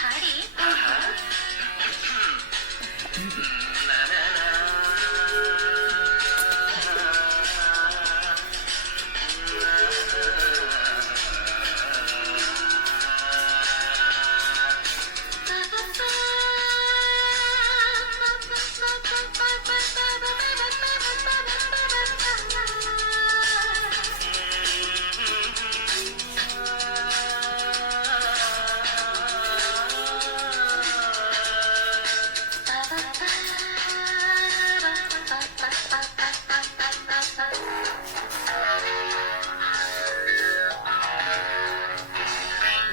ಹಾಡಿ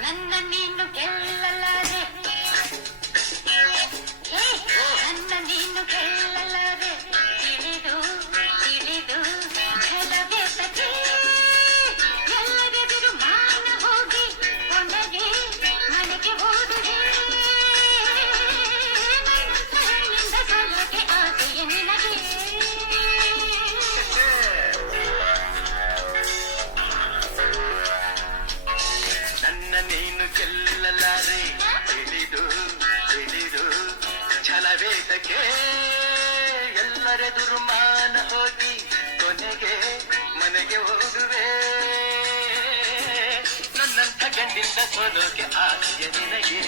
ನನ್ನ ನೀನು ಗೆಲ್ಲಲಾರೆ ನನ್ನ ನೀನು ಗೆಲ್ಲಲಾರೆ ತಿಳಿದು ತಿಳಿದು ಛಲವೆಸಗೆ ಎಲ್ಲರೆದುರು ಮಾನ ಹೋಗಿ ಕೊನೆಗೆ ಮನೆಗೆ ಹೋದುವೆ ನಿನ್ನಿಂದ ಸಲಹೆ ಆಸೆಯ ನಿನಗೆ ನನ್ನ ನೀನು ಗೆಲ್ಲಲಾರೆ ತಿಳಿದು ತಿಳಿದು ಛಲವೇದಕ್ಕೆ ಎಲ್ಲರೆದುರು ಮಾನ ಹೋಗಿ ಕೊನೆಗೆ ಮನೆಗೆ ಹೋಗುವೆ ನನ್ನಂಥ ಗಂಡಿಂದ ಸೋಲೋಕೆ ಆಸೆಯ ನಿನಗೆ